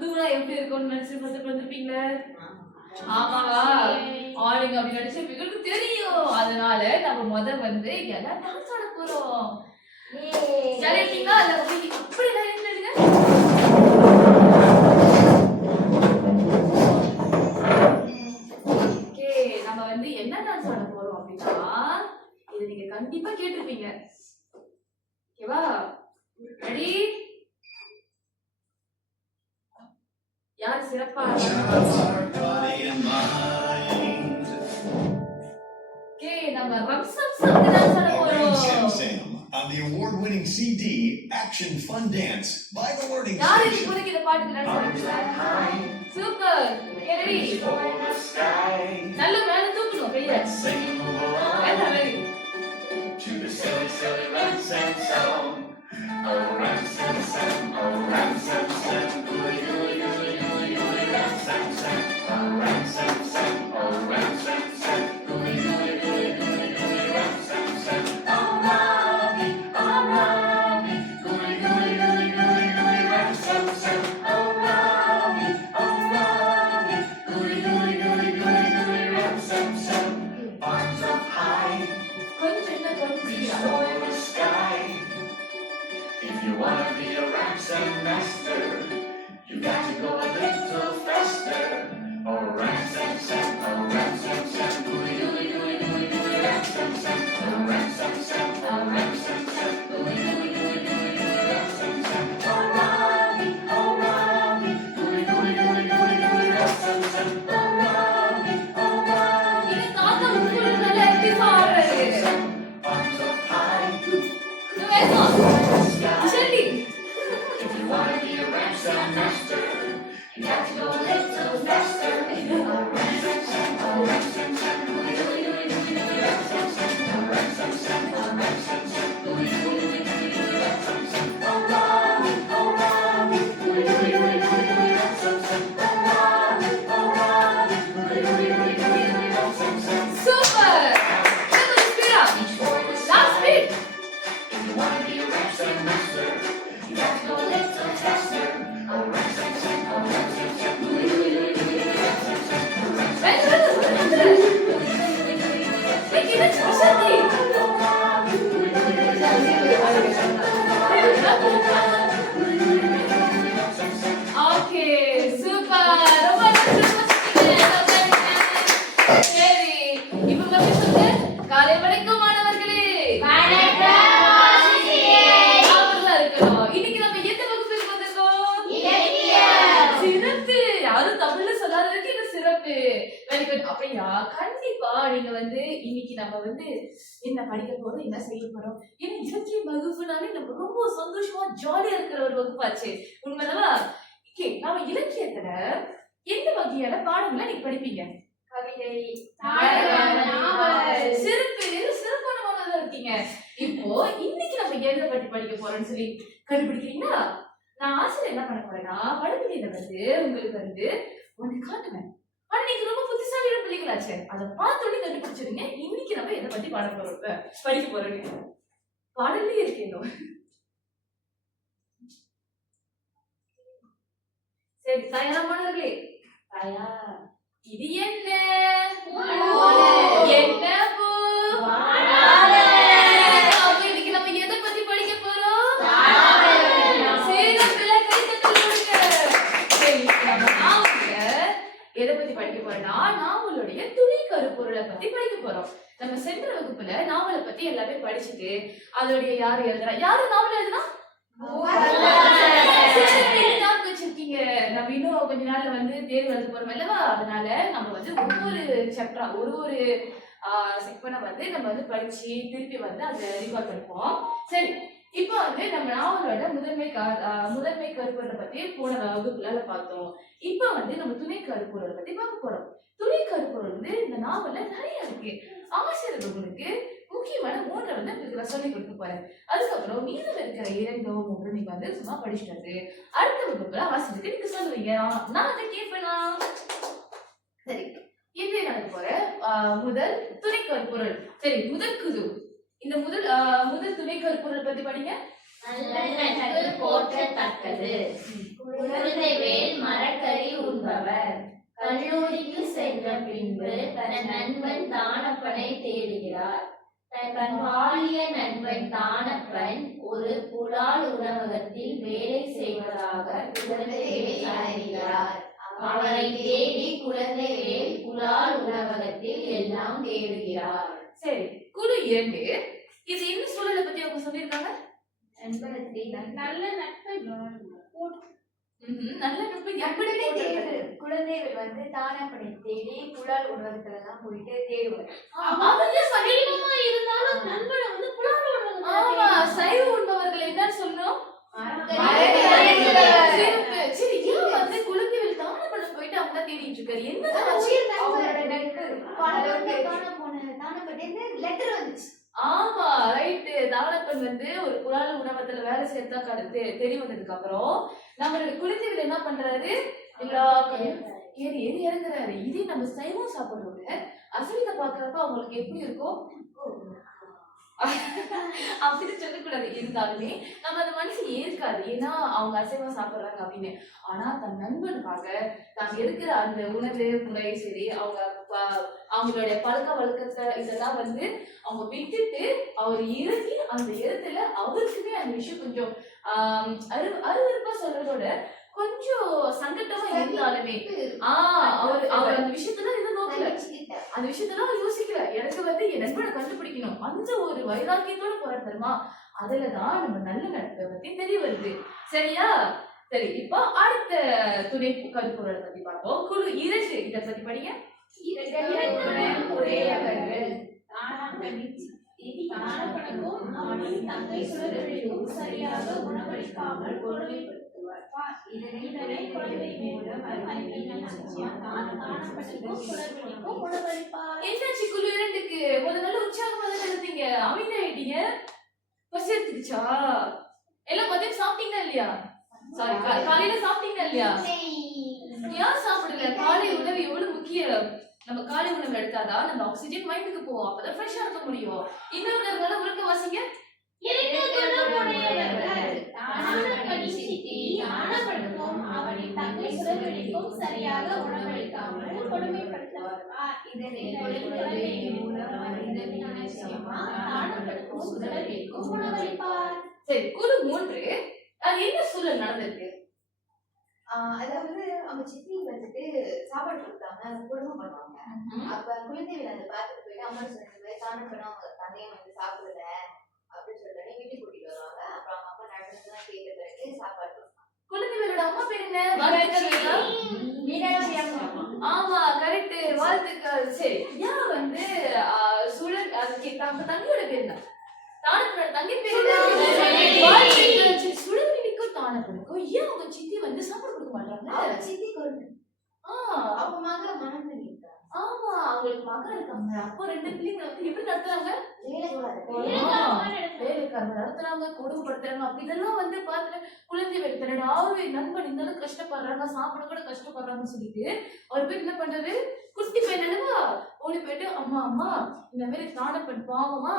தூணா எப்படி இருக்கும்னு நினைச்சு பார்த்துட்டு வந்திருப்பீங்க. ஆமாவா? ஆளுங்க அப்படி நினைச்சிருப்பீங்களுக்கு தெரியும். அதனால நம்ம முதல் வந்து எல்லாம் டான்ஸ் ஆட போறோம். ஜாலியா அதுல அப்படி இருந்துடுங்க. ஓகே, நம்ம வந்து என்ன டான்ஸ் ஆட போறோம் அப்படின்னா, இதை நீங்க கண்டிப்பா கேட்டிருப்பீங்க. ஓகேவா? ரெடி? யார் சிறப்பா நம்ம ரம்சம் சாங் டான்ஸ் ஆட போறோம். On the award-winning CD Action Fun Dance by the Learning Station. யார் இப்போதைக்கு இந்த பாட்டு டான்ஸ் ஆடுறீங்க? சூப்பர். ரெடி? நல்ல மேல தூக்கணும் கைய. எல்லாம் ready. To the silly silly Ramsam song. Oh Ramsam Sam, oh Ramsam Sam, gooey gooey gooey gooey gooey Ramsam Sam. Oh Ramsam Sam, oh Ramsam Sam, gooey gooey gooey gooey gooey Ramsam Sam. Oh Rami, gooey gooey gooey gooey gooey Ramsam Sam. Oh Rami, gooey gooey gooey gooey gooey Ramsam Sam. Arms up high, reach for the sky. If you wanna be a Ramsam master, you got to go a little faster. Oh Ramsam Sam, oh Ramsam Sam, gooey gooey gooey gooey gooey Ramsam Sam. Oh Ramsam Sam, oh Ramsam Sam, gooey gooey gooey gooey gooey Ramsam Sam. Oh Rami, gooey gooey gooey gooey gooey Ramsam Sam. Oh Rami. இது காக்க முக்குறதுனால எப்படி பாடுறது? Arms up high. If you want to be a Ramsam master, you got to go a little faster. Oh Ramsam Sam, oh Ramsam Sam, gooey gooey gooey gooey gooey Ramsam Sam. Oh Ramsam Sam, oh Ramsam Sam, gooey gooey gooey gooey gooey Ramsam Sam. Oh Rami, gooey gooey gooey gooey gooey Ramsam Sam. Oh Rami, gooey gooey gooey gooey gooey Ramsam Sam. Super! Let's speed up. Last beat. If you want to be a Ramsam master, you got to go a little faster. Oh Ramsam Sam, oh Ramsam Sam, gooey gooey gooey gooey gooey Ramsam Sam. Oh Ramsam Sam, oh Ramsam Sam, gooey gooey gooey gooey gooey Ramsam Sam. Hey, give it to Shanti. Okay, super. ரொம்ப சரி, இப்போ வந்து சொல்லுங்க. காலை வணக்கம் மாணவர்களே. இன்னைக்கு நம்ம எந்த வகுப்புக்கு வந்திருக்கோம்? இலக்கியம். சிறப்பு. யாரும் தமிழ்ல சொல்லாததுக்கு இது சிறப்பு. Very good. அப்படியா? கண்டிப்பா நீங்க வந்து இன்னைக்கு நம்ம வந்து என்ன படிக்க போறோம், என்ன செய்ய போறோம். ஏன்னா இலக்கிய வகுப்புனாலே நம்ம ரொம்ப சந்தோஷமா ஜாலியா இருக்கிற ஒரு வகுப்பாச்சு. உண்மைதானா? ஓகே, நாம இலக்கியத்துல எந்த வகையான பாடங்களை நீங்க படிப்பீங்க? கவிதை, சிறப்பான மாணவர்களா இருக்கீங்க. இப்போ இன்னைக்கு நம்ம எதை பத்தி படிக்க போறோம்னு சொல்லி கண்டுபிடிக்கிறீங்களா? நான் ஆசிரியர் என்ன பண்ண போறேன்னா, வடமொழியில வந்து உங்களுக்கு வந்து ஒண்ணு காட்டுவேன். ஆனா நீங்க ரொம்ப புத்திசாலியான பிள்ளைகளாச்சு, அதை பார்த்தோன்னே கண்டுபிடிச்சிருங்க. இன்னைக்கு நம்ம எதை பத்தி பாட போறோம், படிக்க போறோம். பாடலே இருக்கேன். சரி, தயாரா மாணவர்களே? தயார். இது என்ன? என்ன பூ? இன்னைக்கு நம்ம எதை பத்தி படிக்க போறோம்? எதை பத்தி படிக்க போறோம்னா, நாவலுடைய துணை கருப்பொருளை பத்தி படிக்க போறோம். நம்ம சென்ற வகுப்புல நாவலை பத்தி எல்லாமே படிச்சுட்டு அதோடைய யாரு எழுதுறா, யாரு நாவல் எழுதுனா வச்சிருக்கீங்க. நம்ம இன்னும் கொஞ்ச நாள்ல வந்து தேர்வு எழுத போறோம் அல்லவா? அதனால நம்ம வந்து ஒவ்வொரு சாப்டரா ஒரு செக்மெண்டா வந்து நம்ம வந்து படிச்சு திருப்பி வந்து அதை ரிகால் படிப்போம். சரி, இப்போ வந்து நம்ம நாவலோட முதன்மை கருப்பொருளை பத்தி போன வகுப்புல பார்த்தோம். இப்போ வந்து நம்ம துணை கருப்பொருளை பத்தி பார்க்க போறோம். துணை கருப்பொருள் வந்து இந்த நாவல்ல நிறைய இருக்கு. ஆசிரியர் உங்களுக்கு முக்கியமான 3 வந்து உங்களுக்கு சொல்லி கொடுக்க போறேன். அதுக்கப்புறம் மீதம் இருக்கிற 2 3 நீங்க வந்து சும்மா படிச்சுட்டு அடுத்த வகுப்புல ஆசிரியருக்கு நீங்க சொல்லுவீங்க. நான் அதை கேட்பேனா? சரி, இப்போ நடக்க போற முதல் துணை கருப்பொருள். சரி, முதல் குது. இந்த முதல் துணை கருப்பொருள் பத்தி படிங்க. நல்ல நட்பு போற்றத்தக்கது. குழந்தைவேல் மரக்கறி உண்பவர். கல்லூரிக்கு சென்ற பின்பு தன் நண்பன் தானப்பனை தேடுகிறார். தன் பாலிய நண்பன் தானப்பன் ஒரு புலால் உணவகத்தில் வேலை செய்வதாக குழந்தைவேல் அறிகிறார். அவரை தேடி குழந்தைவேல் புலால் உணவகத்தில் எல்லாம் தேடுகிறார். சரி, குழு 2 இது என்ன சூழலை பத்தி அவங்க சொல்லியிருக்காங்க? நல்ல நட்பை நல்ல நட்பு எப்படி போட்டிருக்காரு? குழந்தைகள் தானப்பனை தேடி புலால் உணவகத்துல எல்லாம் போயிட்டு தேடுவார். அவங்க சைவமா இருந்தாலும் நண்பனை புலால் ஆமா சைவ உண்பவர்கள் என்னன்னு சொல்லணும்? சரி, ஏன் வந்து குழந்தைகள் தானப்பனை போயிட்டு அவங்க தேடிட்டு இருக்காரு? என்ன லெட்டர் வந்துச்சு. ஆமா ரைட். தானப்பன் வந்து ஒரு புலால் உணவகத்துல வேலை செய்யறதா தெரிய வந்ததுக்கு அப்புறம் நம்மளுடைய குழந்தைகள் என்ன பண்றாரு? எல்லா ஏறி ஏறி இறங்குறாரு. இதே நம்ம சைவம் சாப்பிடுறோங்க, அசைவத்தை பாக்குறப்ப அவங்களுக்கு எப்படி இருக்கும்? அப்படின்னு சொல்லக்கூடாது. இருந்தாலுமே நம்ம அந்த மனசு ஏற்காது, ஏன்னா அவங்க அசைவம் சாப்பிடுறாங்க அப்படின்னு. ஆனா தன் நண்பனுக்காக தான் இருக்கிற அந்த உணவு முறை சரி, அவங்களுடைய பழக்க வழக்கத்தை இதெல்லாம் வந்து அவங்க விட்டுட்டு அவர் இறங்கி அந்த இடத்துல அவருக்குமே அந்த விஷயம் கொஞ்சம் அருவருப்பா சொல்றதோட கொஞ்சம் சங்கட்டமா இருந்தாலுமே அவர் அந்த விஷயத்துல அந்த விஷயத்தெல்லாம் அவர் யோசிக்கல. எனக்கு வந்து என் நண்பனை கண்டுபிடிக்கணும், அந்த ஒரு வைராக்கியத்தோட போற தருமா, அதுலதான் நம்ம நல்ல நட்பை பத்தி தெரிய வருது. சரியா? சரி, இப்போ அடுத்த துணை கருப்பொருளை பத்தி பார்ப்போம். குழு 2 இதை பத்தி படிங்க. உடையவர்கள் தானப்பனுக்கும் அவனின் தங்கை சுடர்விழிக்கும் சரியாக உணவளிக்காமல் கொடுமைப்படுத்துவார். இதனை குழந்தை மூலம் தானப்பனுக்கும் சுடர்விழிக்கும் உணவளிப்பார். என்னாச்சு குழு 2க்கு? முதல்ல உற்சாகமா தான் இருந்தீங்க, அமைதியாயிட்டீங்க. பசி எடுத்துச்சா? எல்லாம் மதியம் சாப்பிட்டீங்களா இல்லையா? சாரி, காலையில சாப்பிட்டீங்களா இல்லையா? ஏன் சாப்பிடல? காலை உணவு எவ்வளவு முக்கியம். நம்ம காலை உணவு எடுத்தாதான் நம்ம ஆக்சிஜன் மைண்டுக்கு போவோம், அப்பதான் ஃப்ரெஷ்ஷா இருக்க முடியும். இன்னொரு நேரம் உருக்க வாசிங்க. அவனின் தங்கை சுடர்விழிக்கும் சரியாக உணவளிக்காமல் கொடுமைப்படுத்துவார். இதனை குழந்தை மூலம் தானப்பனுக்கும் சுடர்விழிக்கும் உணவளிப்பார். சரி, குழு 3 அது என்ன சூழல் நடந்திருக்கு? அதாவது அவங்க சித்தி வந்துட்டு சாப்பாடு கொடுத்தாங்க, குடும்பம் பண்ணுவாங்க. அப்ப குழந்தைகள் அதை பார்த்துட்டு போயிட்டு அம்மா சொன்ன தானப்பன அவங்க தந்தையை வந்து சாப்பிடல அப்படின்னு சொல்லிட்டு வீட்டுக்கு கூட்டிட்டு வருவாங்க. அப்புறம் அவங்க அம்மா நடந்ததுலாம் கேட்ட பிறகு சாப்பாடு கொடுப்பாங்க. குழந்தைகளோட அம்மா பேர் என்ன? ஆமா கரெக்ட், வாழ்த்துக்கள். சரி, ஏன் வந்து சுழல் நம்ம தங்கியோட பேர் என்ன? தானப்பனோட தங்கை பேர் வாழ்த்துக்கள். சுழல்விழிக்கும் தானப்பனுக்கும் ஏன் அவங்க சித்தி வந்து சாப்பாடு கொடுக்க மாட்டாங்க? சித்தி கொடுங்க. அவங்க மக மனம் பண்ணிருக்காங்க. ஆமா, அவங்களுக்கு மகன் இருக்காங்க. அப்போ 2 பிள்ளைங்க வந்து எப்படி நடத்துறாங்க? வேலைக்காரங்க நடத்துறாங்க, கொடுமைப்படுத்துறாங்க. அப்படி இதெல்லாம் வந்து பார்த்து குழந்தை தன்னோட நண்பன் இந்த அளவுக்கு கஷ்டப்படுறாங்க, சாப்பிட கூட கஷ்டப்படுறாங்கன்னு சொல்லிட்டு அவர் போய் என்ன பண்றாரு? குட்டி பையன் என்னவா ஓடி போயிட்டு அம்மா அம்மா இந்த மாதிரி தானப்பன் பாவமா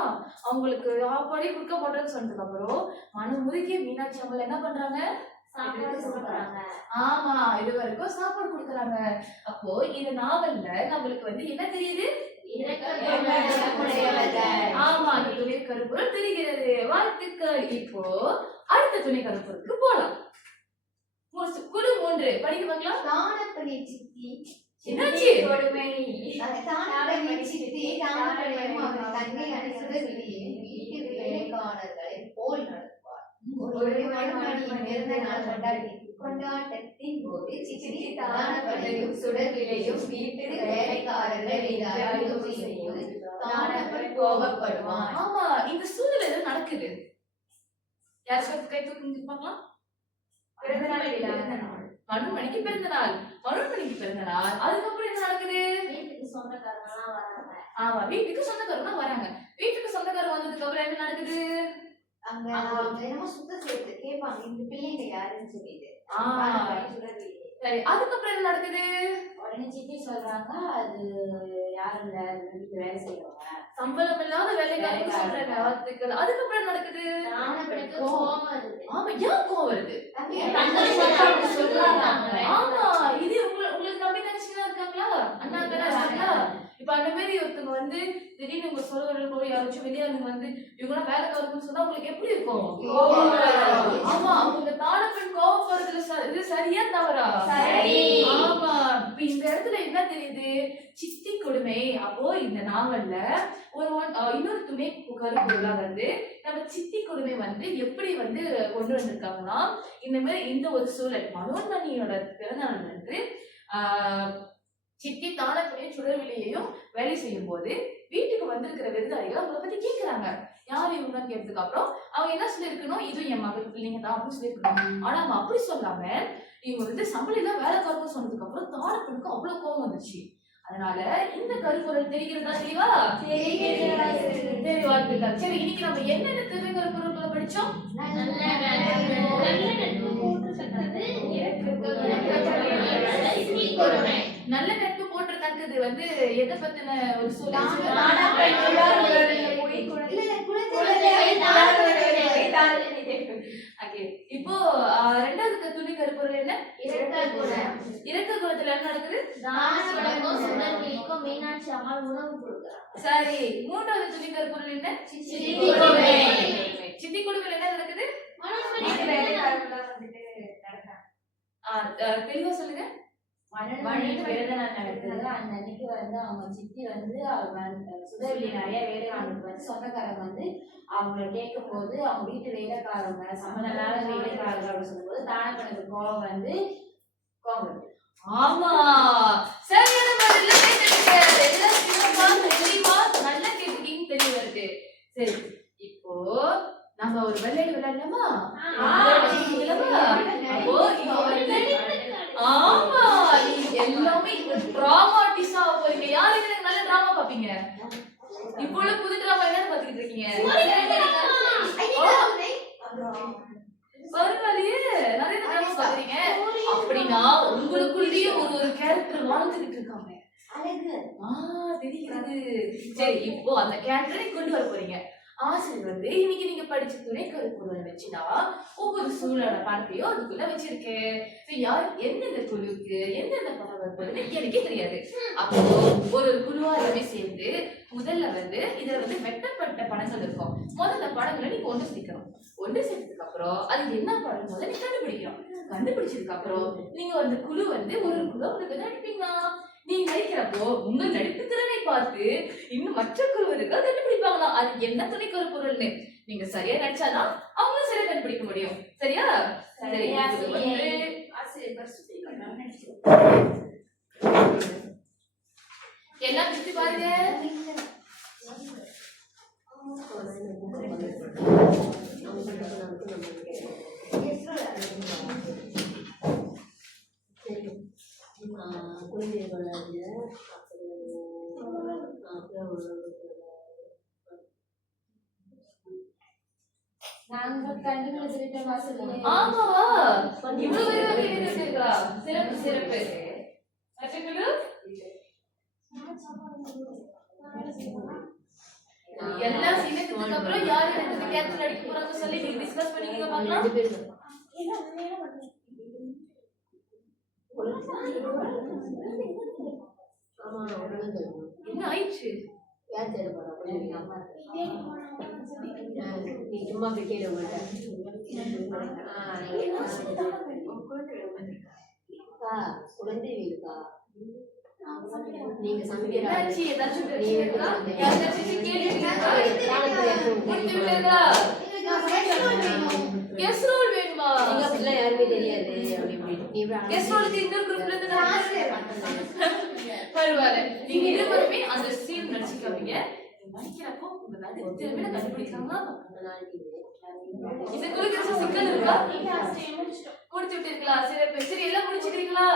அவங்களுக்கு சாப்பாடே கொடுக்க மாட்டேன்னு சொன்னதுக்கு அப்புறம் மனம் முருகிய மீனாட்சி அம்மா என்ன பண்றாங்க? ஆமா, இது வரைக்கும் சாப்பாடு கொடுக்கறாங்க. அப்போ இந்த நாவல்ல நம்மளுக்கு வந்து என்ன தெரியுது? ஆமா, அந்த துணை கருப்பொருள் தெரிகிறது. வாழ்த்துக்கள். இப்போ அடுத்த துணை கருப்பொருளுக்கு போலாம். குழு 3 படிக்க பார்க்கலாம். தானப்பனை சித்தி என்னாச்சு? தானப்பனை சித்தி தானப்பனையும் அவன் தங்கையான சுடர்விழியையும் வீட்டு வேலைக்காரர்களை போல் நடத்துவார். ஒரு மணியின் பிறந்த நாள் கொண்டாட்டத்தின் போது சித்தி தானப்பனையும் சுடர்விழியையும் வீட்டு வேலைக்காரர்கள் தானப்பன் கோபப்படுவான். ஆமா, இந்த சூழல் எது நடக்குது? யாருக்கு கை தூக்கி பார்க்கலாம். மனோன்மணிக்கு பிறந்த நாள். மனோன்மணிக்கு பிறந்த நாள். அதுக்கப்புறம் என்ன நடக்குது? வீட்டுக்கு சொந்தக்காரங்கலாம் வராங்க. ஆமா, வீட்டுக்கு சொந்தக்காரங்க வராங்க. வீட்டுக்கு சொந்தக்காரங்க வந்ததுக்கு அப்புறம் என்ன நடக்குது? அங்க என்னமோ சுத்தம் செய்து கேட்பாங்க, இந்த பிள்ளைங்க யாருன்னு சொல்லிட்டு. சரி, அதுக்கப்புறம் என்ன நடக்குது? உடனே சித்தி சொல்றாங்க, அது யாரும் இல்ல, வீட்டுக்கு வேலை செய்வாங்க. சம்பளம் இல்லாத வேலைக்காரங்க சொல்றாங்க வார்த்தைகள். அதுக்கப்புறம் என்ன நடக்குது? ஆமா, ஏன் கோவம் வருது? ஆமா, இது உங்களுக்கு நம்பி நினைச்சுதான் இருக்காங்களா? அண்ணாங்களா இருக்காங்களா? இப்ப அந்த மாதிரி ஒருத்தவங்க வந்து திடீர்னு உங்க சொல்ல யாராச்சும் வெளியாளுங்க வந்து இவங்க வேலைக்காரங்கன்னு சொன்னா உங்களுக்கு எப்படி இருக்கும்? ஆமா, அவங்க தான பெண் கோவப்படுறதுல இது சரியா தவறா? ஆமா, இப்ப இந்த இடத்துல என்ன தெரியுது? சித்தி கொடுமை. அப்போ இந்த நாவல்ல இன்னொரு துணை கருப்பொருளா வந்து நம்ம சித்தி கொடுமை வந்து எப்படி வந்து கொண்டு வந்திருக்காங்கன்னா, இந்த மாதிரி இந்த ஒரு சூழல் மனோன்மணியோட பிறந்தநாள் வந்து சித்தி தானப்படியும் சுடர்விலையையும் வேலை செய்யும் போது வீட்டுக்கு வந்திருக்கிற விருந்தாளிகள் அவங்களை பத்தி கேட்கிறாங்க. யார் இவங்கன்னு கேட்டதுக்கு அப்புறம் அவங்க என்ன சொல்லிருக்கணும்? இதுவும் என் மகள் பிள்ளைங்க தான் அப்படின்னு சொல்லியிருக்கணும். ஆனா அவங்க அப்படி சொல்லாம இவங்க வந்து சம்பளம் எல்லாம் வேலைக்காரங்க சொன்னதுக்கு அப்புறம் தானப்பெண்ணுக்கு அவ்வளவு கோவம் வந்துச்சு. அதனால இந்த கருப்பொருள் தெரிகிறதா? தெளிவா தெளிவா. சரி, இன்னைக்கு நம்ம என்னென்ன திரு கருப்பொருட்களை படிச்சோம்? நல்ல நட்பு போற்றத்தக்கது வந்து எதை பத்தின ஒரு சொல்லுங்க. இப்போ ரெண்டாவது துணி கருப்பொருள் என்ன? இரக்க குணத்துல என்ன நடக்குது? மீனாட்சி அம்மாள் உணவு கொடுக்குறாங்க. சரி, மூன்றாவது துணி கருப்பொருள் என்ன? சித்தி கொடுமையில என்ன நடக்குது? தெளிவா சொல்லுங்க. மணி பிறந்தநாள் நடக்குது. அந்த அன்னைக்கு வந்து அவங்க சித்தி வந்து சுடர்விழி நிறைய வேலைக்காரங்களுக்கு வந்து சொந்தக்காரங்க வந்து அவங்கள கேட்கும் போது அவங்க வீட்டு வேலைக்காரங்க சம்மந்தனால வேலைக்காரங்க அப்படின்னு சொல்லும்போது தானப்பனுக்கு கோவம் வந்து கோவம். ஆமா, சரியான பதில். நல்லா கேட்டுக்கீங்க, தெளிவா இருக்கு. சரி, இப்போ நம்ம ஒரு விளையாட்டு விளையாடலாமா? அப்போ ஆமா, எல்லாமே டிராமாட்டிஸா போறீங்க. யாரு எனக்கு நல்ல டிராமா பாப்பீங்க? இப்போ புது டிராமா என்னன்னு பாத்துக்கிட்டு இருக்கீங்க? பரவாயில்லையே, நிறைய டிராமா பாக்குறீங்க. அப்படின்னா உங்களுக்குள்ளேயே ஒரு கேரக்டர் வாழ்ந்துகிட்டு இருக்காங்க. தெரிகிறது. சரி, இப்போ அந்த கேரக்டரை கொண்டு வர போறீங்க. ஆசிரியர் வந்து இன்னைக்கு நீங்க படிச்ச துணை கருப்பொருள் வச்சுனா ஒவ்வொரு சூழல பார்த்தையோ அதுக்குள்ள வச்சிருக்கேன். யார் எந்தெந்த குழுவுக்கு எந்தெந்த படம் வரும்போது எனக்கே தெரியாது. அப்போ ஒரு குழுவா எல்லாமே சேர்ந்து முதல்ல வந்து இதுல வந்து வெட்டப்பட்ட படங்கள் இருக்கும். முதல்ல படங்களை நீங்க ஒன்று சேர்க்கணும். ஒன்று சேர்த்ததுக்கு அப்புறம் அது என்ன படம் முதல்ல நீ கண்டுபிடிக்கணும். கண்டுபிடிச்சதுக்கு அப்புறம் நீங்க அந்த குழு வந்து ஒரு குழு உங்களுக்கு நடிப்பீங்களா? நீங்க நடிக்கிறப்போ உங்க நடிப்பு திறனை பார்த்து இன்னும் மற்ற குழுவர்கள் கண்டுபிடிப்பாங்களா அது என்ன துணை கருப்பொருள்னு. நீங்க சரியா நடிச்சாதான் அவங்களும் சரியா கண்டுபிடிக்க முடியும். சரியா? சரி, எல்லாம் சுத்தி பாருங்க. ஆமாவா, இவ்வளவு இருக்கா? சிறப்பு சிறப்பு. எல்லாம் சேர்ந்ததுக்கு அப்புறம் யார் எனக்கு கேரக்டர் நடிக்க போறாங்க சொல்லி நீங்க டிஸ்கஸ் பண்ணிக்கங்க பார்க்கலாம். என்ன ஆயிடுச்சு? நீ சும்மா போய் குழந்தை இருக்கா? நீங்க சமைக்கிறாச்சு ஏதாச்சும் இருக்கா? யாராச்சும் கேளுங்க. கெஸ் ரோல் வேணுமா? நீங்க அப்படிலாம் யாருமே தெரியாது. கெஸ் ரோலுக்கு இந்த குரூப்ல இருந்து பரவாயில்ல. நீங்க இருவருமே அந்த சீன் நடிச்சுக்காதீங்க. நடிக்கிறப்போ உங்க திறமையில கண்டுபிடிக்காம இந்த குழுக்கு சிக்கல் இருக்கா? முடிச்சு விட்டுருக்கீங்களா? சரி, எல்லாம் முடிச்சுக்கிறீங்களா?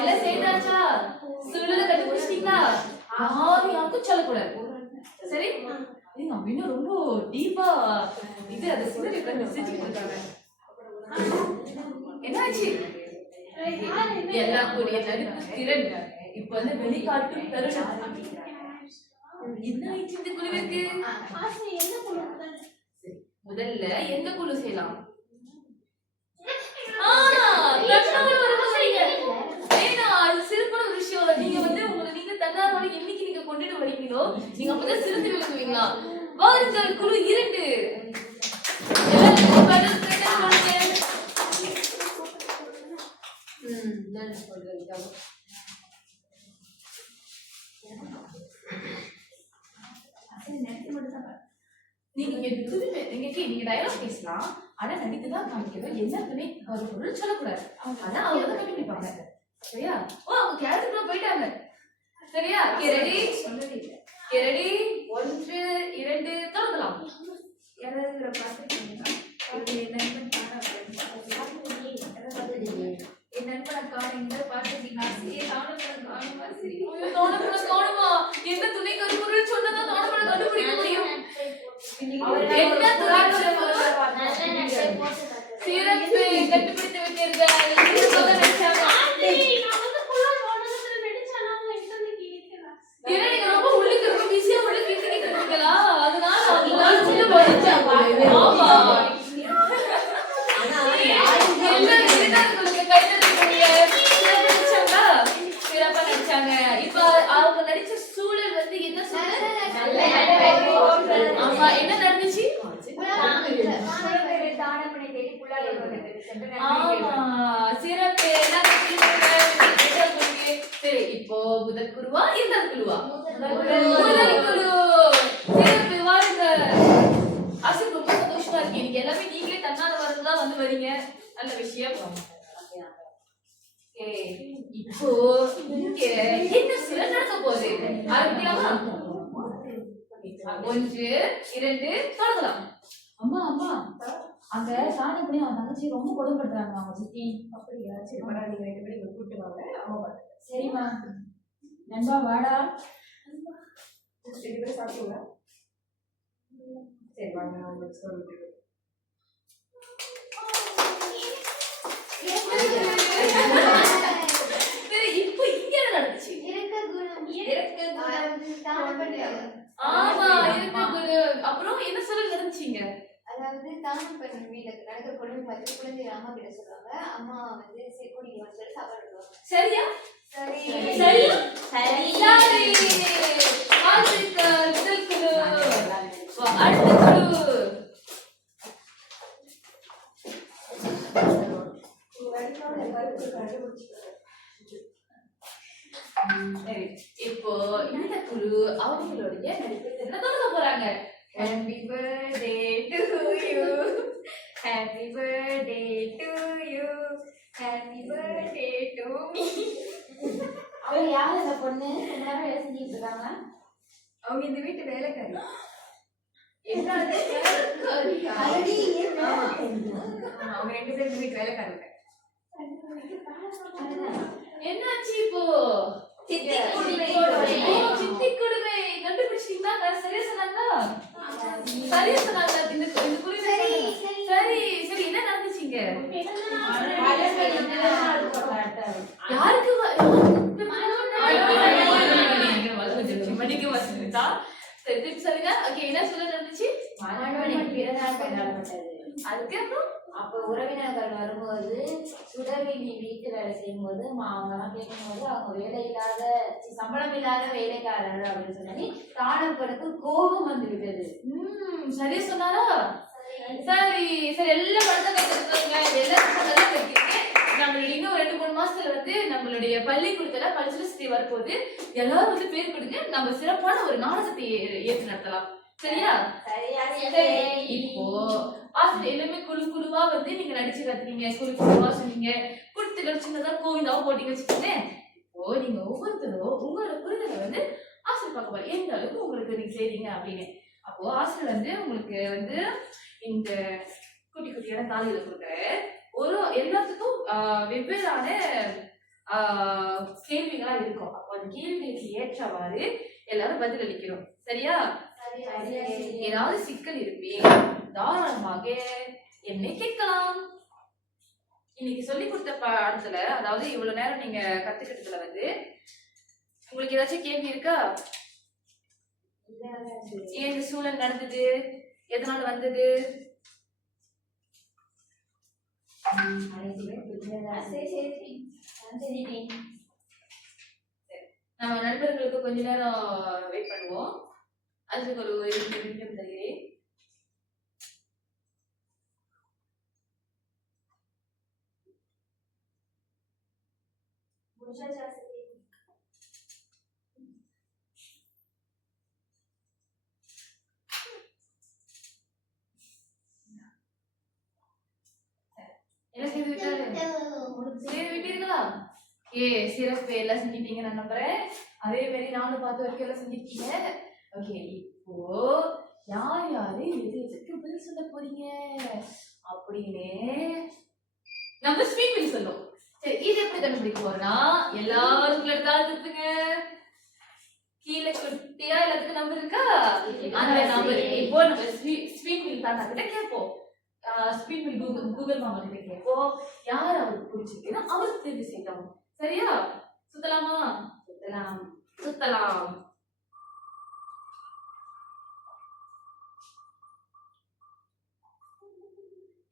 எல்லாம் சேர்ந்தாச்சா? சூழல கண்டுபிடிச்சிட்டீங்களா? யாருக்கும் சொல்லக்கூடாது. சரி, நீங்க இன்னும் ரொம்ப டீப்பா இது அதை சிந்தனை செஞ்சுக்கிட்டு இருக்காங்க. என்னாச்சு? எல்லா கூடிய நடிப்பு திறன் இப்ப வந்து வெளிக்காட்டும் தருணம். என்ன ஆயிடுச்சு இந்த குழுவிற்கு? முதல்ல எந்த குழு செய்யலாம்? அது சிறப்பான ஒரு விஷயம். நீங்க வந்து உங்களை நீங்க தன்னார்வல என்னைக்கு நீங்க கொண்டுட்டு வரீங்களோ நீங்க அப்பதான் சிறந்து விளங்குவீங்களா? வாருங்கள் குழு 2. நீங்க டயலாக் பேசலாம், ஆனா நடித்துதான் காமிக்கணும். எல்லாருமே ஒரு பொருள் சொல்லக்கூடாது. அதான் அவங்க தான் கண்டுபிடிப்பாங்க. சரியா? ஓ அவங்க கேரக்டர் போயிட்டாங்க. சரியா? ரெடி? ரெடி? 1 2 தொடங்கலாம். யாராவது பாத்துருக்கீங்களா? என் நண்பனை காணுங்க பாத்துருக்கீங்களா? காணுமா? என்ன துணை கருப்பொருள் சொன்னதான் தானப்பட கண்டுபிடிக்க முடியும். என்ன சிறப்பு கண்டுபிடித்து விட்டீர்கள். நீங்க ரொம்ப உள்ளுக்கு ரொம்ப பிஸியா இருக்கீங்களா? அதனால சிறப்பா நடிச்சாங்க. இப்ப அவங்க நடிச்ச சூழல் வந்து என்ன சூழல்? ஆமா, என்ன நடந்துச்சு? சிறப்பு. சரி, இப்போ முதல் குழுவா இரண்டாவது குழுவா? முதல் குழு. சிறப்பு, வாருங்க. அசல் ரொம்ப சந்தோஷமா இருக்கு. இன்னைக்கு எல்லாமே நீங்களே தன்னால வரதுதான் வந்து வரீங்க. நல்ல விஷயம். இப்போ இங்க என்ன சில நடக்க போகுது? ஆரம்பிக்கலாமா? 1 2 தொடங்கலாம். அம்மா அம்மா அங்க சாணப்படி அவன் தங்கச்சி ரொம்ப கொடுமைப்படுத்துறாங்க அவங்க சித்தி. அப்படியா? சரி, பரவாயில்ல. 2 பேரும் இங்க கூட்டு வாங்க. அம்மா சரிம்மா. நண்பா வாடா. 2 பேரும் சாப்பிடுவா. சரி வாங்க, நான் உங்களுக்கு சொல்லிட்டு இப்போ இங்க என்ன நடந்துச்சு? ஆமா, இருக்க குழு. அப்புறம் என்ன சொல்ல நடந்துச்சீங்க? அதாவது தானம் பண்ண வீட்டுல நடக்கிற கொடுமை பார்த்து குழந்தை அம்மா கிட்ட சொல்லுவாங்க. அம்மா வந்து குடிக்க வந்து சொல்லி சாப்பாடு விடுவாங்க. சரியா? சரி சரி சரி. வாழ்த்துக்கள் முதல் குழு. அடுத்த குழு. சரி, இப்போ இந்த குழு அவங்களுடைய நடிப்பு திறனை தொடங்க போறாங்க. Happy birthday to you. Happy birthday to you. Happy birthday to me. அவங்க யாரு இந்த பொண்ணு? ரொம்ப நேரம் வேலை செஞ்சுட்டு இருக்காங்க. அவங்க இந்த வீட்டு வேலைக்காரி. அவங்க 2 பேரும் இந்த வீட்டு வேலைக்காரங்க. என்னாச்சு இப்போ? சித்தி கொடுமை கண்டுபிடிச்சிட்டீங்களா? சரியா சொன்னாங்க. சரியா சொன்னாங்க. இந்த குழு சரி சரி. என்ன நடந்துச்சுங்க? யாருக்கு மணிக்கு வசதிதா? சரி சரிங்க. ஓகே, என்ன சொல்ல நடந்துச்சு? மாணவனுக்கு பிறந்தநாள் கொண்டாடப்பட்டது. அதுக்கப்புறம் அப்ப உறவினர்கள் வரும்போது சுடவேலி வீட்டு வேலை செய்யும் போது அவங்க எல்லாம் கேட்கும்போது அவங்க வேலை இல்லாத சம்பளம் இல்லாத வேலைக்காரர் அப்படின்னு சொல்லி தானப்பனுக்கு கோபம் வந்து விட்டது. சரியா சொன்னாரா? சரி சரி. எல்லாம் படத்தை கத்துருக்காங்க. எல்லாரும் கட்டிட்டு நம்மளுடைய இன்னும் 2-3 மாசத்துல வந்து நம்மளுடைய பள்ளிக்கூடத்துல பரிசுத்தி வரப்போகுது. எல்லாரும் வந்து பேர் கொடுங்க. நம்ம சிறப்பான ஒரு நாடகத்தை ஏற்று நடத்தலாம். சரியா? இப்போ ஆசிரியர் எல்லாமே குழு குழுவா வந்து நீங்க நடிச்சு கத்துறீங்க. குழு குழுவா சொன்னீங்க. குடுத்துகள் சின்னதா கோவிந்தாவும் போட்டிங்க வச்சுக்கோங்க. இப்போ நீங்க ஒவ்வொருத்தரும் உங்களோட புரிதலை வந்து ஆசிரியர் பார்க்க போறீங்க. எந்த அளவுக்கு உங்களுக்கு நீங்க செய்றீங்க அப்படின்னு. அப்போ ஆசிரியர் வந்து உங்களுக்கு வந்து இந்த குட்டி குட்டியான தாளிகளை கொடுக்குற ஒரு எல்லாத்துக்கும் வெவ்வேறான கேள்விகளா இருக்கும். அப்போ அந்த கேள்விகளுக்கு ஏற்றவாறு எல்லாரும் பதில் அளிக்கிறோம். சரியா? ஏதாவது சிக்கல் இருப்பே தாராளமாக என்னை கேட்கலாம். இன்னைக்கு சொல்லி கொடுத்த பாடத்துல, அதாவது இவ்வளவு நேரம் நீங்க கத்துக்கிட்டதுல வந்து உங்களுக்கு ஏதாச்சும் கேள்வி இருக்கா? ஏன் இந்த சூழல் நடந்தது, எதனால வந்தது? நம்ம நண்பர்களுக்கு கொஞ்ச நேரம் வெயிட் பண்ணுவோம். அதுக்கு ஒரு 2 நிமிடம் தருகிறேன். என்ன செய்து விட்டீர்களா? சிறப்பு, எல்லாம் செஞ்சிட்டீங்க நான் நம்புறேன். அதே மாதிரி நானும் பார்த்த வரைக்கும் எல்லாம் செஞ்சிருக்கீங்க. ஓகே, இப்போ யார் யாரு எதுக்கு பதில் சொல்ல போறீங்க அப்படின்னு நம்ம ஸ்பீட் பண்ணி சொல்லும். சரி, இது எப்படி கண்டுபிடிக்க போறோம்னா, எல்லாரும் எடுத்தாலும் திருப்புங்க. கீழே குட்டியா எல்லாத்துக்கும் நம்பர் இருக்கா? அந்த நம்பர் இப்போ நம்ம ஸ்பீட் பில் தாத்தா கிட்ட கேட்போம். ஸ்பீட் பில் கூகுள் மாமா கிட்ட கேட்போம். யார் அவருக்கு பிடிச்சிருக்குன்னா அவருக்கு தெரிஞ்சு செய்யலாம். சரியா? சுத்தலாமா? சுத்தலாம்.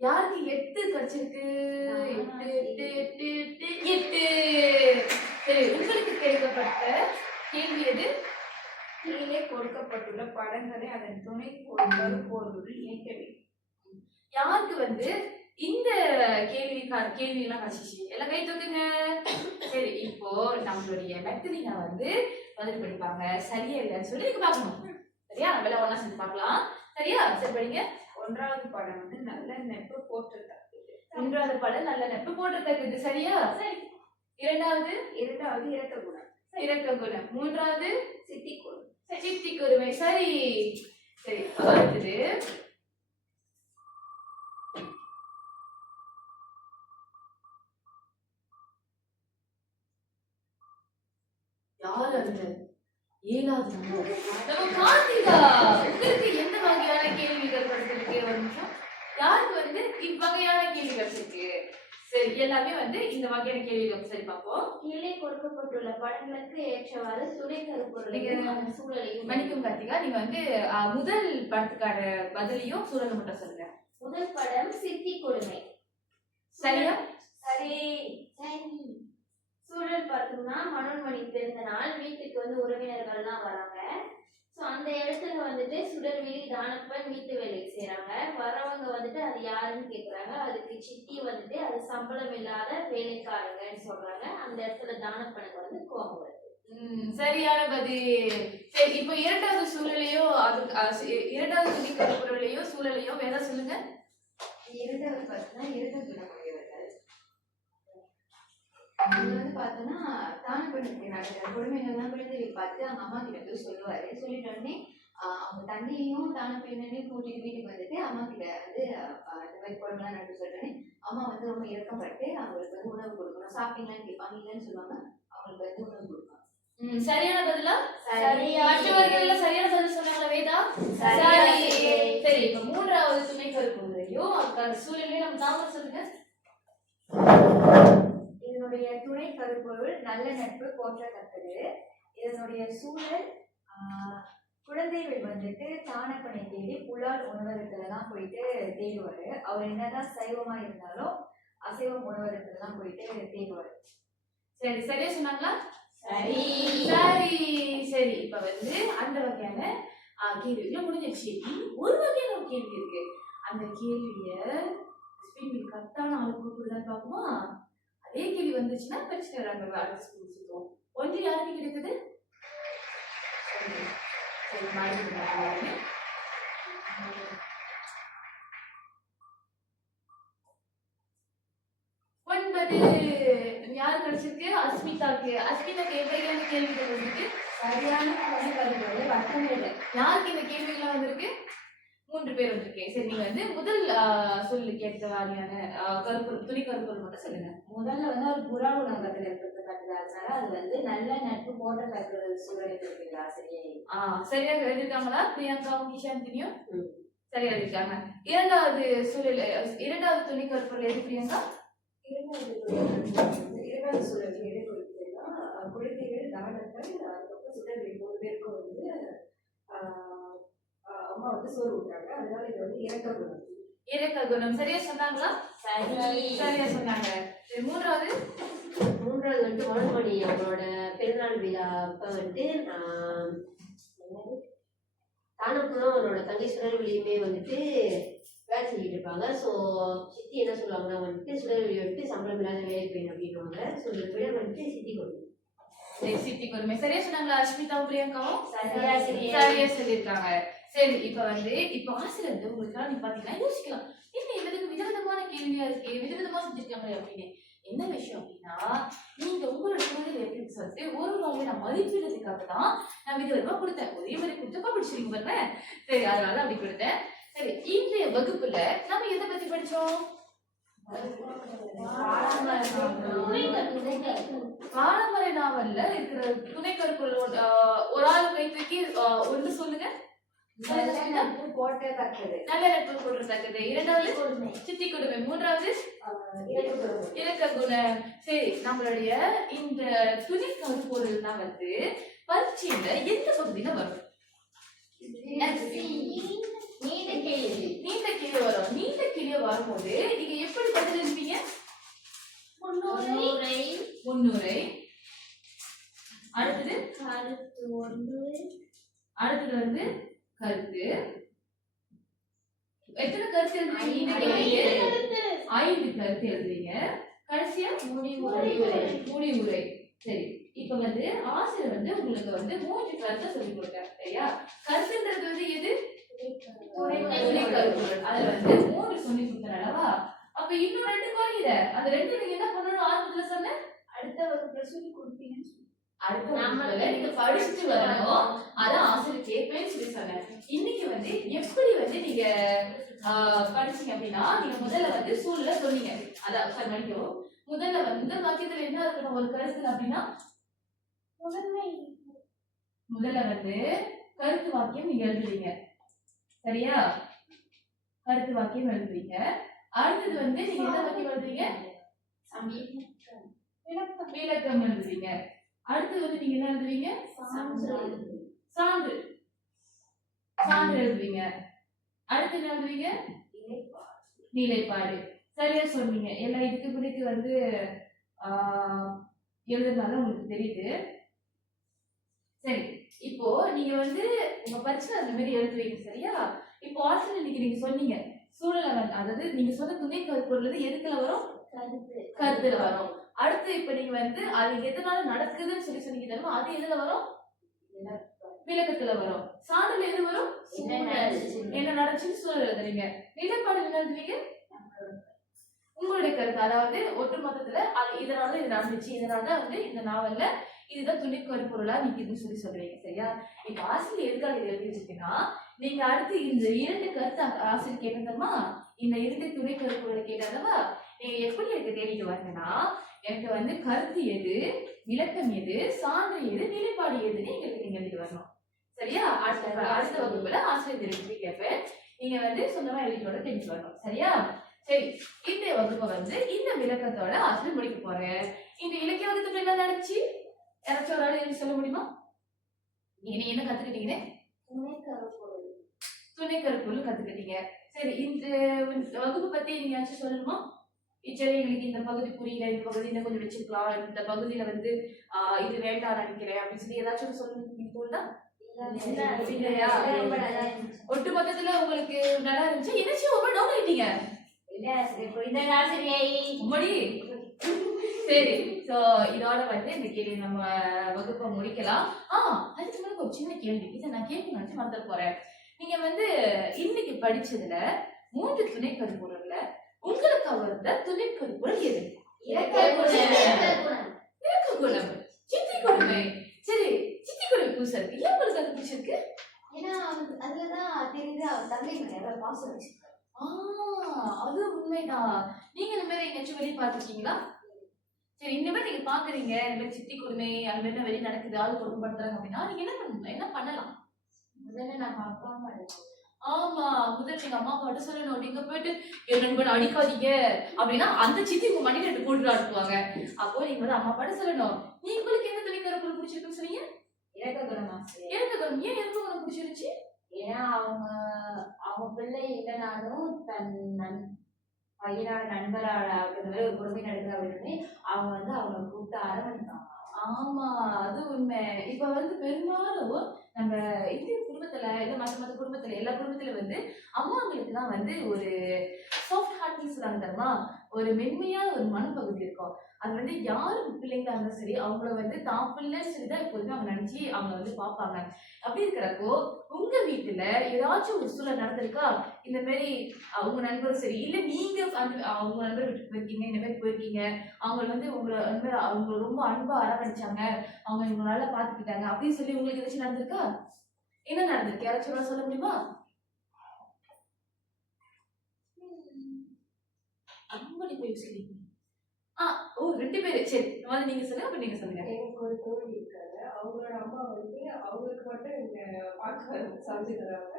யாருக்கு 8 கிடைச்சிருக்கு? 8. சரி, உங்களுக்கு கேட்கப்பட்ட கேள்வி எது? கீழே கொடுக்கப்பட்டுள்ள படங்களை அதன் துணை கோர்வையுடன் இணைக்க வேண்டும். யாருக்கு இந்த கேள்வியெல்லாம் கிடைச்சிச்சு? எல்லாம் கை தூக்குங்க. சரி, இப்போ நம்மளுடைய மெத்தடினா பதில் படிப்பாங்க. சரியா இல்லைன்னு சொல்லி நீங்க பார்க்கணும். சரியா? நம்ம எல்லாம் ஒண்ணா செஞ்சு பார்க்கலாம். சரியா? சரி, படிங்க. 1வது படம் நல்ல நெப்பு போட்டிருக்கிறது. 1வது படம் நல்ல நெப்பு போட்டிருக்கிறது. சரியா? சரி. 2வது இரக்க குணம். 3வது சித்தி குணம். சித்தி குருமை. சரி சரி, அடுத்தது யார்? அந்த 7வது நம்பர் நம்ம கார்த்திகா. உங்களுக்கு எந்த வகையான கேள்விகள் படிச்சிருக்கு? ஒரு நிமிஷம். யாருக்கு இவ்வகையான கேள்விகள் இருக்கு? சரி, எல்லாமே இந்த வகையான கேள்விகள். சரி, பார்ப்போம். கீழே கொடுக்கப்பட்டுள்ள படங்களுக்கு ஏற்றவாறு துணை கருப்பொருளையும் சூழலையும். மன்னிக்கும் கார்த்திகா, நீங்க முதல் படத்துக்கான பதிலையும் சூழலை மட்டும் சொல்லுங்க. முதல் படம் சித்தி கொடுமை. சரியா? சரி. சூழல் பார்த்தோம்னா, மனோன்மணி பிறந்த நாள். வீட்டுக்கு உறவினர்கள்லாம் வராங்க. ஸோ அந்த இடத்துல சுடர்வேலி தானப்பன் வீட்டு வேலை செய்யறாங்க. வரவங்க அது யாருன்னு கேக்குறாங்க. அதுக்கு சித்தி அது சம்பளம் இல்லாத வேலைக்காரங்கன்னு சொல்றாங்க. அந்த இடத்துல தானப்பனுக்கு கோபம் வருது. சரியான பதில். சரி, இப்போ 2வது சூழலையோ 2வது துணி கருப்பொருளையோ சூழலையோ வேற சொல்லுங்க. 2வது பார்த்தோம்னா இரண்டு குணமுடையவர்கள். பார்த்தோம்னா தானப்பனுக்கு நடக்கிற கொடுமைகள்லாம் குழந்தைகளை பார்த்து அவங்க அம்மா கிட்ட போய் சொல்லுவாரு. சொல்லிட்ட உடனே அவங்க தந்தையும் தானப்பெண்ணையும் கூட்டிட்டு வீட்டுக்கு அம்மா கிட்ட இந்த மாதிரி குழம்புலாம் நடந்து சொல்லிட்டோன்னே அம்மா ரொம்ப இறக்கப்பட்டு அவங்களுக்கு உணவு கொடுக்கணும். சாப்பிட்டீங்களான்னு கேட்பாங்க. இல்லைன்னு சொல்லுவாங்க. அவங்களுக்கு உணவு கொடுப்பாங்க. சரியான பதிலா? சரி. மற்றவர்கள் எல்லாம் சரியான பதில் சொன்னாங்களா வேதா? சரி. சரி, இப்ப 3வது துணை கருப்பொருளையும் அந்த சூழலையும் நம்ம தாமரை சொல்லுங்க. இதனுடைய துணை கருப்பொருள் நல்ல நட்பு போற்றத்தக்கது. இதனுடைய சூழல் குழந்தைகள் தானப்பனை தேடி புலால் உணவகத்துலதான் போயிட்டு தேடுவாரு. அவர் என்னதான் சைவமா இருந்தாலும் அசைவம் உணவகத்துலதான் போயிட்டு தேடுவாரு. சரி, சரியா சொன்னாங்களா? சரி. சரி சரி, இப்ப அந்த வகையான கேள்விகள் முடிஞ்சிருச்சு. ஒரு வகையான ஒரு கேள்வி இருக்கு. அந்த கேள்விய ஸ்பீட் கரெக்டான ஆளு கூப்பிடுதான் பார்க்குமா? அதே கேள்வி வந்துச்சுன்னா பிரச்சனை வராங்க. அடுத்த ஸ்கூல் சுத்துவோம். ஒன்று யாருக்கு கிடைக்குது? சரி, மாறி 9 யாரு கிடைச்சிருக்கு? அஸ்மிதாக்கு. அஸ்மிதாக்கு எவ்வகையான கேள்விகள் வந்திருக்கு? சரியான துணை கருப்பொருள் வட்டமிடல். யாருக்கு இந்த கேள்விகள்லாம் வந்திருக்கு? 3 பேர் வந்திருக்கு. சரி, நீங்க முதல் சொல்லு கேட்ட வாரியான துணை கருப்பொருள் மட்டும் சொல்லுங்க. முதல்ல ஒரு புறா உணவகத்துல இருக்கிறதுனால அது நல்ல நட்பு போற்றத்தக்க சூழல் இருக்கு ஆசிரியை. சரியா எழுதிருக்காங்களா? பிரியங்காவும் கிஷாந்தினியும் சரியா எழுதிருக்காங்க. 2வது சூழல் 2வது துணை கருப்பொருள் எது பிரியங்கா? 2வது சூழல் எது கொடுத்தீங்கன்னா குழந்தைகள் தானப்பன் அதுக்கப்புறம் சுடர்வேலி 3 பேருக்கும் சோறு ஊட்டுறாங்க. அதனால இது வந்து இறக்க குணம். இறக்க குணம். சரியா சொன்னாங்களா? சரியா சொன்னாங்க. சரி, மூன்றாவது வந்து மனோன்மணி அவங்களோட பெருநாள் விழா அப்ப வந்து தானப்புறம் அவரோட தங்கை சுடர்வெளியுமே வந்துட்டு வேலை செஞ்சுட்டு இருப்பாங்க. ஸோ சித்தி என்ன சொல்லுவாங்கன்னா வந்துட்டு சுடர்வெளி வந்துட்டு சம்பளம் இல்லாத வேலை பெண் அப்படின்வாங்க. ஸோ இந்த விட வந்துட்டு சித்தி கொடுக்கும். சித்தி கொடுமை. சரியா சொன்னாங்களா? அஸ்மிதாவும் பிரியங்காவும் சரியா சரியா சொல்லியிருக்காங்க. சரி, இப்ப ஆசிரியர் வந்து உங்களுக்கு நீங்க பாத்தீங்கன்னா யோசிக்கலாம், என்ன இவருக்கு விதவிதமான கேள்வியா இருக்கு, விதவிதமா செஞ்சிருக்காங்க அப்படின்னு. என்ன விஷயம் அப்படின்னா, நீங்க உங்களோட சூழல் எப்படி சொல்லிட்டு ஒரு நாளே நான் மதிப்பீடுறதுக்காக தான் நான் விதவிதமா கொடுத்தேன். ஒரே மாதிரி கொடுத்தப்பா படிச்சிருக்கீங்க பாருங்க. சரி, அதனால அப்படி கொடுத்தேன். சரி, இன்றைய வகுப்புல நம்ம எதை பத்தி படிச்சோம்? காலமறை நாவல்ல இருக்கிற துணை கருப்பொருள் ஒரு ஆள் கை தூக்கி ஒன்று சொல்லுங்க. நல்ல நட்பு போற்றத்தக்கது. இரண்டாவது சித்தி கொடுமை. மூன்றாவது இலக்க குணம். சரி, நம்மளுடைய இந்த துணை கருப்பொருள்னா வந்து பரீட்சையில எந்த பகுதியில வரும்? நீண்ட கேள்வி வரும். நீண்ட கேள்வி வரும்போது நீங்க எப்படி பதில் எழுப்பீங்க? முன்னுரை. அடுத்தது வந்து கருத்து. எத்தனை கருத்து எழுதுறீங்க? 5 கருத்து எழுதுறீங்க. கடைசியா முடிவுரை. சரி, இப்ப வந்து ஆசிரியர் வந்து உங்களுக்கு வந்து 3 கருத்தை சொல்லி கொடுத்தாரு. சரியா? கருத்துன்றது வந்து எது? துணை கருப்பொருள். அதுல வந்து 3 சொல்லி கொடுத்தாரவா? அப்ப இன்னும் 2 குறையுது. அந்த 2 நீங்க என்ன பண்ணணும்? ஆரம்பத்துல சொன்னேன், அடுத்த வகுப்புல சொல்லி கொடுப்பீங்கன்னு சொல்லி. அடுத்த வகுப்புல நீங்க படிச்சுட்டு வரணும். அதான் ஆசிரியர் கேட்பேன்னு சொல்லி சொன்னேன். இன்னைக்கு வந்து எப்படி வந்து நீங்க படிச்சீங்க அப்படின்னா, நீங்க முதல்ல வந்து சூழ்நிலை சொன்னீங்க. அதான் சார் மணிக்கும் முதல்ல வந்து வாக்கியத்துல என்ன இருக்கணும் ஒரு கருத்துல அப்படின்னா, முதல்ல வந்து கருத்து வாக்கியம் நீங்க எழுதுறீங்க. சரியா? கருத்து வாக்கியம் எழுதுறீங்க. அடுத்தது வந்து நீங்க எந்த வாக்கியம் எழுதுறீங்க? விளக்கம் எழுதுறீங்க. அடுத்து வந்து நீங்க என்ன எழுதுவீங்க? சான்று எழுதுவீங்க. அடுத்து என்ன எழுதுவீங்க? நிலைப்பாடு. சரியா சொன்னீங்க. எல்லா இதுக்கு வந்து எழுதுனால உங்களுக்கு தெரியுது. சரி, இப்போ நீங்க வந்து உங்க பரீட்சை அந்த மாதிரி எழுதுவீங்க. சரியா? இப்போ ஆசிரியர் இன்னைக்கு நீங்க சொன்னீங்க சூழலை வந்து, அதாவது நீங்க சொன்ன துணை கருப்பொருள் எதுக்குல வரும்? கருத்துல வரும். அடுத்து இப்ப நீங்க வந்து அது எதனால நடக்குதுன்னு சொல்லி சொன்னீங்க தெரியுமா? அது எதுல வரும்? விளக்கத்துல வரும். சான்றுல எது வரும்? என்ன நடந்துச்சுன்னு சூழல் எழுதுறீங்க. நிலைப்பாடு என்ன எழுதுவீங்க? உங்களுடைய கருத்து, அதாவது ஒட்டு மொத்தத்துல இதனால இது நடந்துச்சு, இதனாலதான் வந்து இந்த நாவல்ல இதுதான் துணை கருப்பொருளா நிக்குதுன்னு சொல்லி சொல்றீங்க. சரியா? இப்ப ஆசிரியர் எதுக்காக இது எழுதி வச்சிருக்கீங்கன்னா, நீங்க அடுத்து இந்த 2 கருத்து ஆசிரியர் கேட்டதமா, இந்த 2 துணை கருப்பொருளை கேட்டதமா, நீங்க எப்படி எனக்கு தேடிட்டு வரீங்கன்னா, எனக்கு வந்து கருத்து எது, விளக்கம் எது, சான்று எது, நிலைப்பாடு எதுன்னு எங்களுக்கு நீங்க எழுதிட்டு வரணும். சரியா? அடுத்த வகுப்புல ஆசிரியர் தெரிவிச்சு கேட்பேன். நீங்க வந்து சொந்தமா எழுதிட்டோட தெரிஞ்சு வரணும். சரியா? சரி, இந்த வகுப்பை வந்து இந்த விளக்கத்தோட ஆசிரியர் முடிக்க போறேன். இந்த இலக்கிய வகுப்புல என்ன நடந்துச்சு? யாராச்சும் ஒரு ஆள் எழுதி சொல்ல முடியுமா? நீங்க என்ன கத்துக்கிட்டீங்க? துணை கருப்பொருள் கத்துக்கிட்டீங்க. சரி, இந்த வகுப்பு பத்தி நீங்க சொல்லணுமா? சரி, எங்களுக்கு இந்த பகுதி புரியல, இந்த பகுதி இன்னும் கொஞ்சம் வச்சுக்கலாம், இந்த பகுதியில வந்து இது வேண்டாம் நினைக்கிறேன் அப்படின்னு சொல்லி ஏதாச்சும் சொல்லுங்க. ஒட்டு மொத்தத்துல உங்களுக்கு நல்லா இருந்துச்சு. எதாச்சும் ரொம்ப டவுன் ஆயிட்டீங்க? சரி, சோ இதோட வந்து இந்த கேள்வி நம்ம வகுப்பை முடிக்கலாம். அதுக்கு முன்னாடி ஒரு சின்ன கேள்வி, இதை நான் கேள்வி நினைச்சு மறந்துட போறேன். நீங்க வந்து இன்னைக்கு படிச்சதுல 3 துணை கருப்பொருள்ல உங்களுக்கு வந்த துணை கருப்பொருள் எது? இலக்க குணம். சித்தி கொடுமை. சரி, சித்தி கொடுமை புதுசா இருக்கு. ஏன் உங்களுக்கு அது பிடிச்சிருக்கு? ஏன்னா அதுலதான் தெரியுது அவர் தந்தை மேல எவ்வளவு பாசம் வச்சிருக்காரு. அது உண்மைதான். நீங்க இந்த மாதிரி எங்கேயாச்சும் வெளியே பார்த்துருக்கீங்களா? சரி, இந்த மாதிரி நீங்க பாக்குறீங்க, இந்த மாதிரி சித்தி கொடுமை அது மாதிரி வெளியே நடக்குது, ஆள் கொடுமைப்படுத்துறாங்க அப்படின்னா நீங்க என்ன பண்ணலாம்? முதல்ல நம்ம அப்பா அம்மா முதல்ல எங்க அம்மா அப்பாட்ட சொல்லணும், நீங்க போயிட்டு என் நண்பன் அடிக்காதீங்க அப்படின்னா அந்த சித்தி உங்க மணி 2 போட்டு அனுப்புவாங்க. அப்போ நீங்க வந்து அம்மா அப்பாட்ட சொல்லணும். நீ உங்களுக்கு என்ன துணை கருப்பொருள் பிடிச்சிருக்குன்னு சொன்னீங்க? இலக்க குணம். இலக்க குணம். ஏன் இலக்க குணம் பிடிச்சிருச்சு? ஏன்னா அவங்க பிள்ளை இல்லைனாலும் தன் பையனோட நண்பரோட அப்படின்ற மாதிரி ஒரு கொடுமை நடக்குது அப்படின்னு அவங்க வந்து அவங்களை கூப்பிட்டு அரவணைப்பாங்க. ஆமா, அது உண்மை. இப்ப வந்து பெரும்பாலும் நம்ம இந்திய குடும்பத்துல இல்ல மத்த குடும்பத்துல எல்லா குடும்பத்துல வந்து அம்மாங்களுக்கு தான் வந்து ஒரு சாஃப்ட் ஹார்ட்னு சொல்றாங்க தெரியுமா, ஒரு மென்மையான ஒரு மனப்பகுதி இருக்கும். அது வந்து யாரு பிள்ளைங்களா இருந்தாலும் சரி அவங்கள வந்து தான் பிள்ளைன்னு சொல்லிதான் எப்போதுமே அவங்க நினைச்சு அவங்க வந்து பார்ப்பாங்க. அப்படி இருக்கிறப்போ உங்க வீட்டுல ஏதாச்சும் ஒரு சூழல் நடந்திருக்கா, இந்த மாதிரி அவங்க நண்பரும் சரி இல்ல நீங்க அவங்க நண்பர் வீட்டுக்கு போயிருக்கீங்க, இந்த மாதிரி போயிருக்கீங்க, அவங்க வந்து உங்களை அந்த மாதிரி அவங்க ரொம்ப அன்பா அரவணைச்சாங்க, அவங்க இவங்க நல்லா பாத்துக்கிட்டாங்க அப்படின்னு சொல்லி உங்களுக்கு ஏதாச்சும் நடந்திருக்கா? என்ன நடந்திருக்கு யாராச்சும் சொல்ல முடியுமா? ரொம்ப போய் யோசிக்கிறீங்க. ஓ 2 பேரு. சரி வந்து நீங்க சொல்லுங்க, அப்ப நீங்க சொல்லுங்க. எனக்கு ஒரு தோழி இருக்காங்க. அவங்களோட அம்மா வந்து அவங்களுக்கு மட்டும் இங்க பாக்க சமைச்சு தருவாங்க.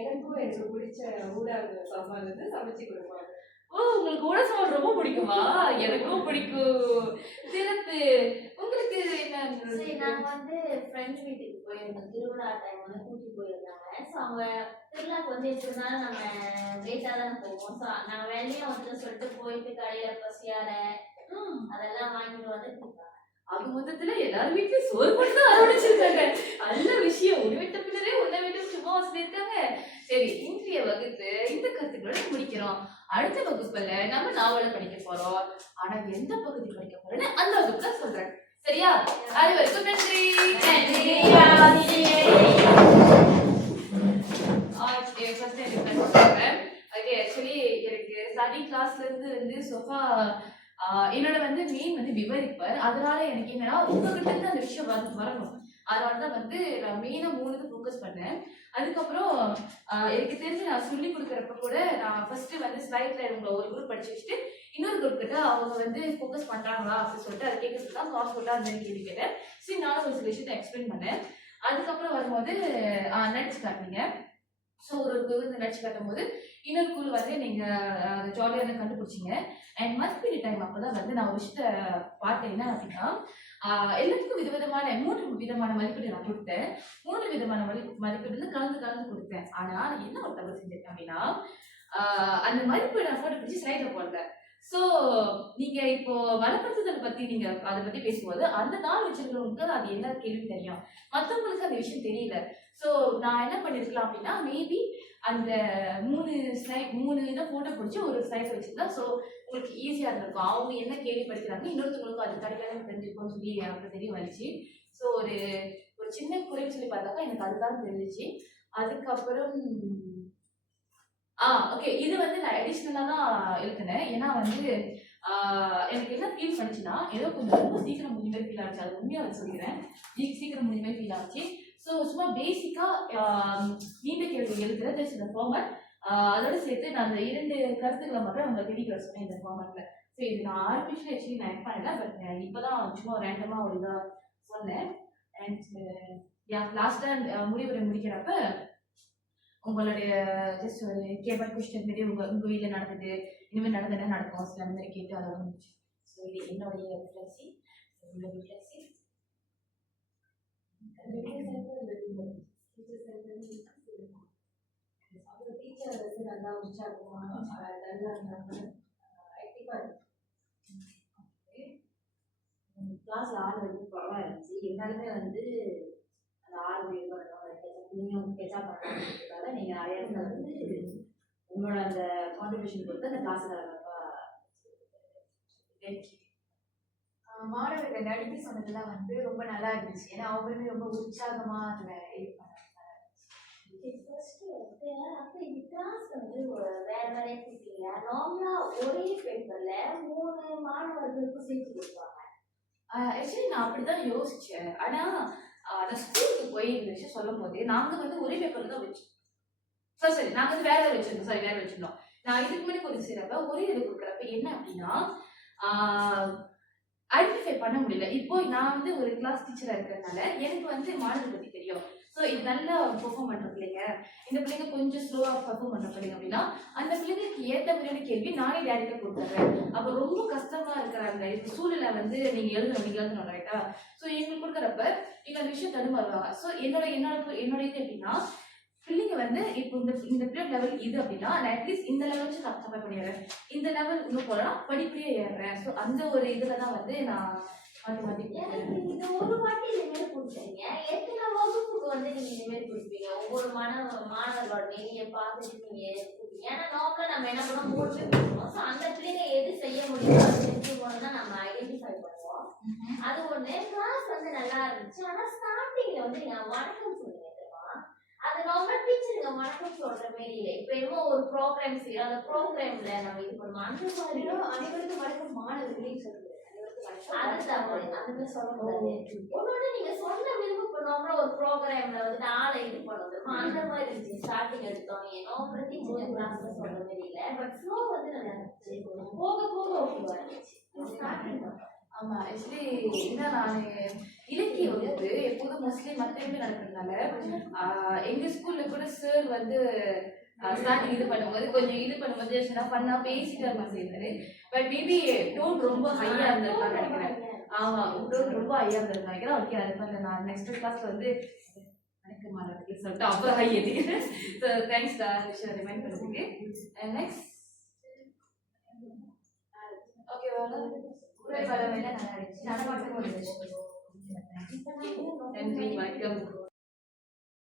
எனக்கும் எனக்கு பிடிச்ச ஊடாக சாம்பார் வந்து சமைச்சு கொடுப்பாங்க. ஓ உங்களுக்கு ஊட சாம்பார் ரொம்ப பிடிக்குமா? எனக்கும் பிடிக்கும். சிறப்பு. உங்களுக்கு என்ன? சரி, நாங்க வந்து ஃப்ரெண்ட்ஸ் வீட்டுக்கு போயிருந்தோம். திருவிழா டைம் வந்து கூட்டி போயிருந்தாங்க. ஸோ அவங்க திருவிழாக்கு வந்து எப்படி இருந்தாலும் நம்ம வெயிட்டா தானே போவோம். ஸோ நாங்க வெளியே வந்து சொல்லிட்டு போயிட்டு கடையில பசியார அதெல்லாம் வாங்கிட்டு வந்து கொடுப்பாங்க. அது மொத்தத்துல எல்லாரும் வீட்டுல சோறு போட்டு தான் ஆரம்பிச்சிருக்காங்க. நல்ல விஷயம். ஒரு வீட்டு பின்னரே உன்னை வீட்டு சும்மா சொல்லியிருக்காங்க. சரி, இன்றைய வகுப்பு இந்த கருத்துக்களோட முடிக்கிறோம். அடுத்த வகுப்புல நம்ம நாவலை படிக்க போறோம். ஆனா எந்த பகுதி படிக்க போறோம்னு அந்த வகுப்புல சொல்றேன். சரியா? அனைவருக்கும் நன்றி. எனக்கு ஸ்டடி கிளாஸ்ல இருந்து வந்து சோஃபா என்னோட வந்து மெயின் வந்து விவரிப்பர். அதனால எனக்கு என்னன்னா உங்ககிட்ட இருந்து அந்த விஷயம் வரணும். அதனாலதான் வந்து நான் மெயினா 3 ஃபோக்கஸ் பண்ணேன். அதுக்கப்புறம் எனக்கு தெரிஞ்சு நான் சொல்லி கொடுக்குறப்ப கூட நான் ஃபர்ஸ்ட் வந்து ஸ்லைட்ல உங்களை ஒரு குரூப் படிச்சு வச்சுட்டு இன்னொரு குரூப் கிட்ட அவங்க வந்து ஃபோக்கஸ் பண்றாங்களா அப்படின்னு சொல்லிட்டு அதை கேட்கறதுக்கு தான் காசு போட்டா அந்த மாதிரி கேள்வி கேட்டேன். சரி, நானும் ஒரு சில விஷயத்தை எக்ஸ்பிளைன் பண்ணேன். அதுக்கப்புறம் வரும்போது நடிச்சு காட்டினீங்க. ஸோ ஒரு குழு நடிச்சு காட்டும் போது இன்னொரு குழு வந்து நீங்க ஜாலியாக கண்டுபிடிச்சிங்க. அண்ட் மதிப்பீடு டைம் அப்போதான் வந்து நான் ஒரு விஷயத்த பார்த்தேன். என்ன அப்படின்னா எல்லாத்துக்கும் விதவிதமான 3 விதமான மதிப்பீடு நான் கொடுத்தேன். 3 விதமான மதிப்பீடு வந்து கலந்து கொடுத்தேன். ஆனா நான் என்ன ஒரு தவறு செஞ்சிருக்கேன் அப்படின்னா அந்த மதிப்பீடு நான் போட்டு பிடிச்சி ஸ்லைட்ல போடல. ஸோ நீங்க இப்போ வளப்படுத்துதல் பத்தி நீங்க அதை பத்தி பேசும்போது அந்த நாள் வச்சிருக்கிறவங்களுக்கு அது என்ன கேள்வி தெரியும், மற்றவங்களுக்கு அந்த விஷயம் தெரியல. ஸோ நான் என்ன பண்ணிருக்கலாம் அப்படின்னா மேபி அந்த 3 இதை போட்டோ பிடிச்சி ஒரு ஸ்லைட் வச்சிருந்தேன். ஸோ உங்களுக்கு ஈஸியா இருந்திருக்கும். அவங்க என்ன கேள்வி படிக்கிறாங்க இன்னொருத்தவங்களுக்கும் அது கிடைக்காத தெரிஞ்சுக்கணும்னு சொல்லி எனக்கு தெரிய வந்துச்சு. ஸோ ஒரு சின்ன குறைன்னு சொல்லி பார்த்தாக்கா எனக்கு அதுதான் தெரிஞ்சிச்சு. அதுக்கப்புறம் ஓகே, இது வந்து நான் அடிஷ்னலா தான் எழுதினேன். ஏன்னா வந்து எனக்கு என்ன ஃபீல் பண்ணுச்சுன்னா ஏதோ கொஞ்சம் ரொம்ப சீக்கிரம் முடிஞ்ச ஃபீல் ஆச்சு. அது உண்மையாக சொல்லிக்கிறேன், சீக்கிரம் முடிஞ்ச ஃபீல் ஆச்சு. ஸோ சும்மா பேசிக்கா நீண்ட கேள்வி எழுதுறது இந்த ஃபார்மட் அதோட சேர்த்து நான் அந்த 2 கருத்துக்களை மட்டும் அவங்க தெரிவிக்க சொன்னேன் இந்த ஃபார்மட்ல. ஸோ இது நான் ஆர்டிஃபிஷியல் ஆக்சுவலி நான் பண்ணல, பட் இப்போதான் சும்மா ரேண்டமா ஒரு இதாக சொன்னேன். அண்ட் லாஸ்டா முடிக்கிறப்ப உங்களுடைய ஜஸ்ட் ஒரு கேபல் கொஸ்டின் மாரி உங்க வீட்டில் நடந்தது இனிமேல் நடந்தது நடக்கும் சில அந்த மாதிரி கேட்டு அதை முடிச்சு. ஸோ இது என்னுடைய லிட்ரஸி. டீச்சர் வந்து நல்லா உற்சாகமா நல்லா கிளாஸ்ல ஆள் வந்து குறவா இருந்துச்சு. இருந்தாலுமே வந்து அந்த ஆள் நீங்களும் பேச்சா பண்ணுறதுக்காக நீங்க நிறைய இடத்துல வந்து உங்களோட அந்த கான்ட்ரிபியூஷன் கொடுத்து அந்த கிளாஸ்ல மாணவர்கள் நடிப்பு சொன்னதெல்லாம் வந்து ரொம்ப நல்லா இருந்துச்சு. ஏன்னா அவங்களுமே ரொம்ப உற்சாகமா அதுல இது பண்ணாங்க. வேற வேற கொடுத்தீங்க. நார்மலா ஒரே பேப்பர்ல 3 மாணவர்களுக்கு சேர்த்து கொடுப்பாங்க. ஆக்சுவலி நான் அப்படிதான் யோசிச்சேன். ஆனா நான் ஸ்கூலுக்கு போய் இந்த விஷயம் சொல்லும் போது நாங்க வந்து ஒரே பேப்பர்ல தான் வச்சோம். சரி நாங்க வந்து வேற வச்சிருந்தோம். நான் இதுக்கு முன்னாடி கொஞ்சம் செய்யறப்ப ஒரே இது கொடுக்குறப்ப என்ன அப்படின்னா ஐடென்டிஃபை பண்ண முடியல. இப்போ நான் வந்து ஒரு கிளாஸ் டீச்சரா இருக்கிறதுனால எனக்கு வந்து மாணவர்கள் பத்தி தெரியும். ஸோ இது நல்லா பெர்ஃபார்ம் பண்ற பிள்ளைங்க, இந்த பிள்ளைங்க கொஞ்சம் ஸ்லோவா பெர்ஃபார்ம் பண்ற பிள்ளைங்க அப்படின்னா அந்த பிள்ளைங்களுக்கு ஏற்ற மாதிரியான கேள்வி நானே டேரக்டா கொடுத்துறேன். அப்போ ரொம்ப கஷ்டமா இருக்கிறாங்க இப்போ சூழ்நிலை வந்து நீங்க எழுதணும் ரைட்டா. ஸோ எங்களுக்கு கொடுக்குறப்ப நீங்க அந்த விஷயம் தடுமாறுவாங்க. ஸோ என்னோட இது எப்படின்னா பிள்ளைங்க வந்து இப்போ இந்த பீரியட் லெவல் இது அப்படின்னா நான் அட்லீஸ்ட் இந்த லெவலுக்கு சப்போர்ட் பண்ணிடுறேன், இந்த லெவல் இன்னும் போகலாம் படிப்படியே ஏறுறேன். ஸோ அந்த ஒரு இதுல தான் வந்து நான் மாற்றி மாற்றி எனக்கு இந்த ஒரு வாட்டி இந்த மாதிரி கொடுத்துருங்க. எத்தனை வகுப்புக்கு வந்து நீங்க இந்த மாதிரி கொடுப்பீங்க? ஒவ்வொரு மாணவர்களோட நீங்க பார்த்துட்டு நீங்க கொடுப்பீங்க. ஏன்னா நார்மலா நம்ம என்ன பண்ணோம் போட்டு கொடுப்போம். ஸோ அந்த பிள்ளைங்க எது செய்ய முடியுமோ அது செஞ்சு போனோம்னா நம்ம ஐடென்டிஃபை பண்ணுவோம். அது ஒண்ணு. கிளாஸ் வந்து நல்லா இருந்துச்சு. ஆனா ஸ்டார்டிங்ல வந்து நீங்க வணக்கம் சொல்லுங்க தெரியுமா? அது நார்மலா டீச்சருங்க வணக்கம் சொல்ற மாதிரி இல்லை. இப்ப என்னமோ ஒரு ப்ரோக்ராம் செய்யறோம், அந்த ப்ரோக்ராம்ல நம்ம இது பண்ணுவோம். அந்த மாதிரி அனைவருக்கும் வணக்கம் மாணவர்களையும் சொல்லுங்க. அதுதான் அந்த மாதிரி சொல்லக்கூடாது. ஒன்னொன்னு நீங்க சொன்ன விருப்பப்படாம ஒரு ப்ரோக்ராம்ல வந்து ஆளை இது பண்ணுவோம். அந்த மாதிரி இருந்துச்சு ஸ்டார்டிங் எடுத்தோம். ஏன்னோ டீச்சர் கிளாஸ்ல சொல்ற மாதிரி இல்ல. பட் ஃப்ளோ வந்து நல்லா இருந்துச்சு. போக போக ஓகேவா இருந்துச்சு ஸ்டார்டிங். ஆமா, ஆக்சுவலி என்ன நான் இலக்கிய வகுப்பு எப்போதும் மோஸ்ட்லி மற்ற எப்படி நடக்கிறதுனால எங்க ஸ்கூல்ல கூட சார் வந்து ஸ்டார்டிங் இது பண்ணும்போது கொஞ்சம் இது பண்ணும்போது பண்ணா பேசிட்டு நம்ம சேர்ந்தாரு. பட் மேபி டோன் ரொம்ப ஹையா இருந்திருக்கான்னு நினைக்கிறேன். ஆமா, டோன் ரொம்ப ஹையா இருந்திருக்கான்னு நினைக்கிறேன். ஓகே, அது பண்ண நான் நெக்ஸ்ட் கிளாஸ்ல வந்து எனக்கு மாறதுக்கு சொல்லிட்டு அப்புறம் ஹை ஏற்றிக்கிறேன். ஸோ தேங்க்ஸ் விஷயம் ரிமைண்ட் பண்ணதுக்கு. நெக்ஸ்ட் ஓகேவா? நல்லா இருந்துச்சு. நடமாட்டம் நன்றி, வணக்கம்.